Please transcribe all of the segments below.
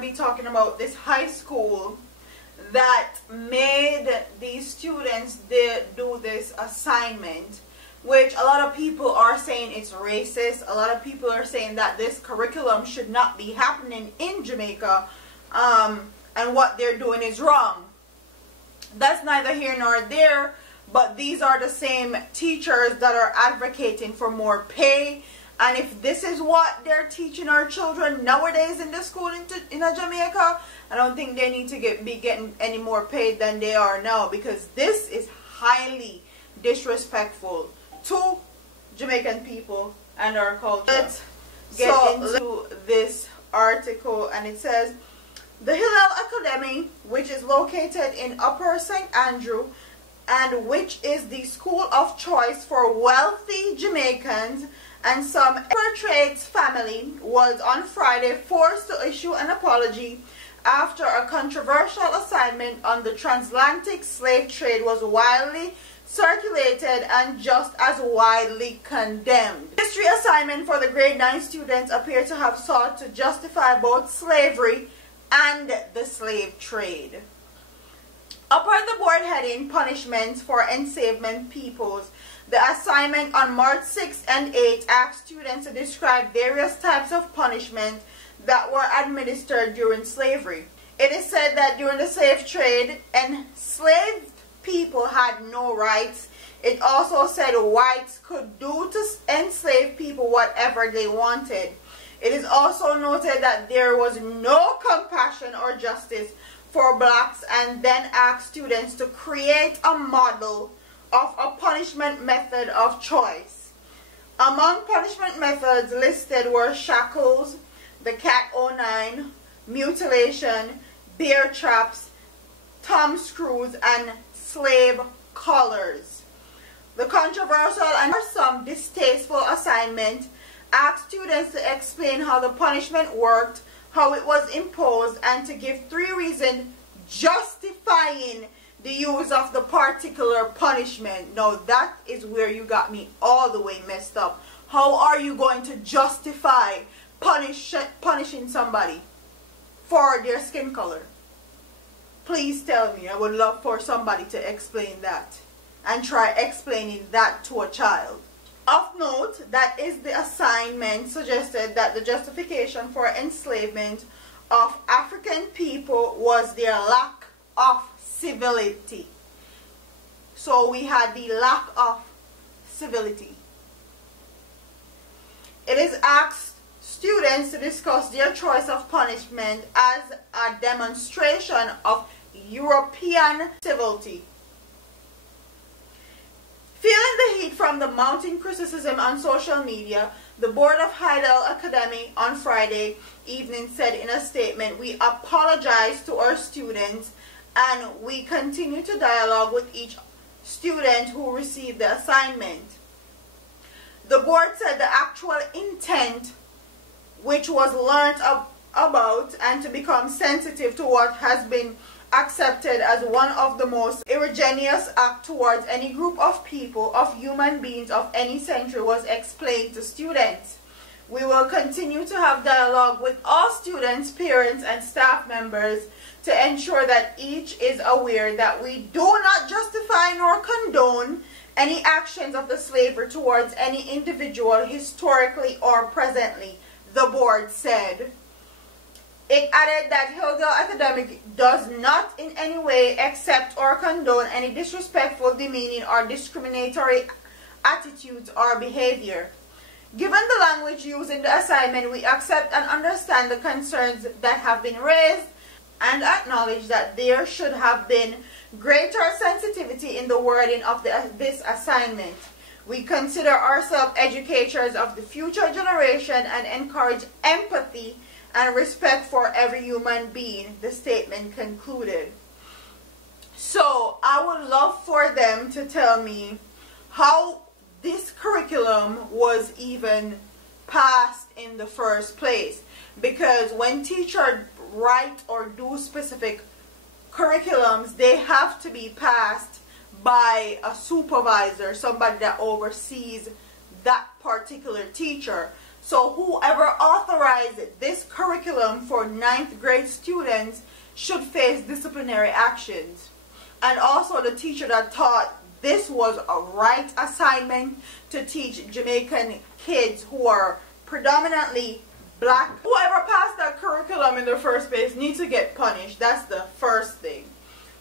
to be talking about this high school that made these students do this assignment, which a lot of people are saying it's racist. A lot of people are saying that this curriculum should not be happening in Jamaica, and what they're doing is wrong. That's neither here nor there, but these are the same teachers that are advocating for more pay. And if this is what they're teaching our children nowadays in the school in Jamaica, I don't think they need to be getting any more paid than they are now, because this is highly disrespectful to Jamaican people and our culture. Let's get into this article, and it says, the Hillel Academy, which is located in Upper St. Andrew, and which is the school of choice for wealthy Jamaicans and some upper trades family, was on Friday forced to issue an apology after a controversial assignment on the transatlantic slave trade was widely circulated and just as widely condemned. The history assignment for the grade 9 students appear to have sought to justify both slavery and the slave trade. Upper the board heading Punishments for Enslavement Peoples, the assignment on March 6 and 8 asked students to describe various types of punishment that were administered during slavery. It is said that during the slave trade, enslaved people had no rights. It also said whites could do to enslaved people whatever they wanted. It is also noted that there was no compassion or justice for blacks, and then asked students to create a model of a punishment method of choice. Among punishment methods listed were shackles, the cat o' nine, mutilation, bear traps, thumb screws, and slave collars. The controversial and some distasteful assignment asked students to explain how the punishment worked, how it was imposed, and to give 3 reasons justifying the use of the particular punishment. Now that is where you got me all the way messed up. How are you going to justify punishing somebody for their skin color? Please tell me. I would love for somebody to explain that and try explaining that to a child. Of note, that is the assignment suggested that the justification for enslavement of African people was their lack of civility. So we had the lack of civility. It is asked students to discuss their choice of punishment as a demonstration of European civility. Feeling the heat from the mounting criticism on social media, the board of Hillel Academy on Friday evening said in a statement, "We apologize to our students and we continue to dialogue with each student who received the assignment." The board said the actual intent, which was learnt about and to become sensitive to what has been accepted as one of the most egregious acts towards any group of people, of human beings of any century, was explained to students. We will continue to have dialogue with all students, parents, and staff members to ensure that each is aware that we do not justify nor condone any actions of the slavery towards any individual historically or presently, the board said. It added that Hillel Academy does not in any way accept or condone any disrespectful, demeaning, or discriminatory attitudes or behavior. Given the language used in the assignment, we accept and understand the concerns that have been raised and acknowledge that there should have been greater sensitivity in the wording of this assignment. We consider ourselves educators of the future generation and encourage empathy and respect for every human being, the statement concluded. So I would love for them to tell me how this curriculum was even passed in the first place, because when teachers write or do specific curriculums, they have to be passed by a supervisor, somebody that oversees that particular teacher. So whoever authorized this curriculum for 9th grade students should face disciplinary actions. And also the teacher that taught this was a right assignment to teach Jamaican kids who are predominantly black. Whoever passed that curriculum in the first place needs to get punished. That's the first thing.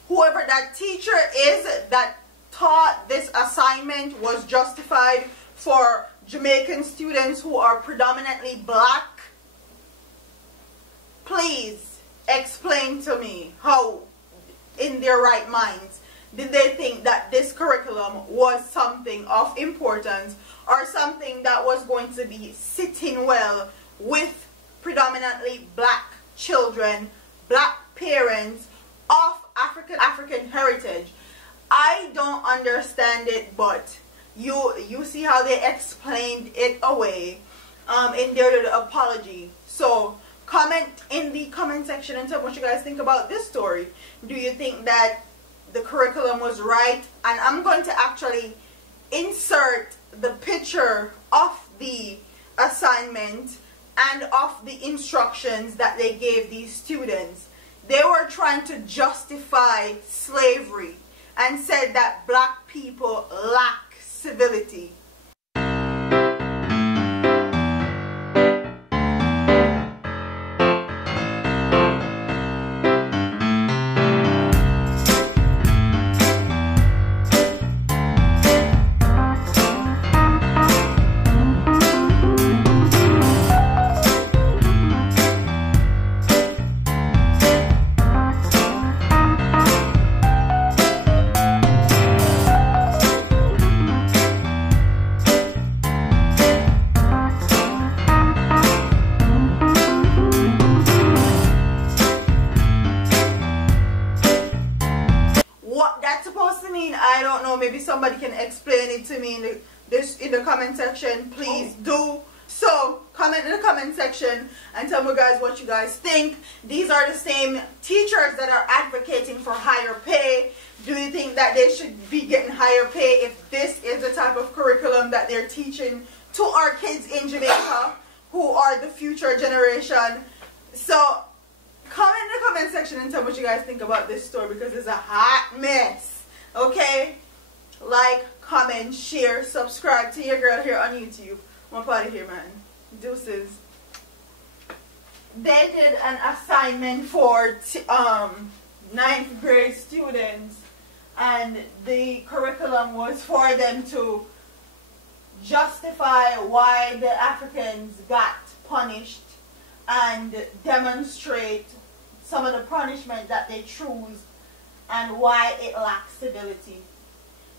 Whoever that teacher is that taught this assignment was justified for Jamaican students who are predominantly black. Please explain to me how, in their right minds, did they think that this curriculum was something of importance or something that was going to be sitting well with predominantly black children, black parents of African heritage. I don't understand it, but you see how they explained it away in their little apology. So comment in the comment section and tell me what you guys think about this story. Do you think that the curriculum was right? And I'm going to actually insert the picture of the assignment and of the instructions that they gave these students. They were trying to justify slavery and said that black people lack civility. I don't know, maybe somebody can explain it to me in the comment section. Please do. So comment in the comment section and tell me guys what you guys think. These are the same teachers that are advocating for higher pay. Do you think that they should be getting higher pay if this is the type of curriculum that they're teaching to our kids in Jamaica who are the future generation? So comment in the comment section and tell me what you guys think about this story, because it's a hot mess. Okay, like, comment, share, subscribe to your girl here on YouTube. I'm up out of here, man. Deuces. They did an assignment for 9th grade students, and the curriculum was for them to justify why the Africans got punished and demonstrate some of the punishment that they chose and why it lacks civility.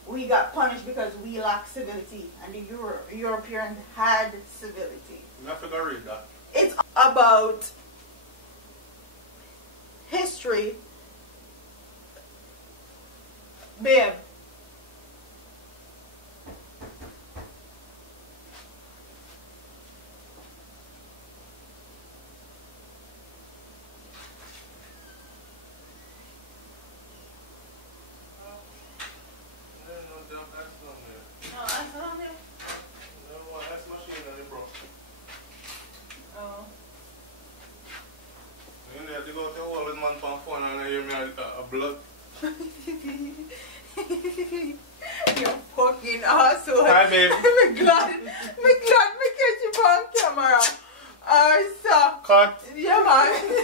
We got punished because we lack civility, and the Europeans had civility. I forgot to read that. It's about history. Babe. Blood. You fucking asshole. Hi, babe. I'm glad me catch you on camera. So. Cut. Yeah, man.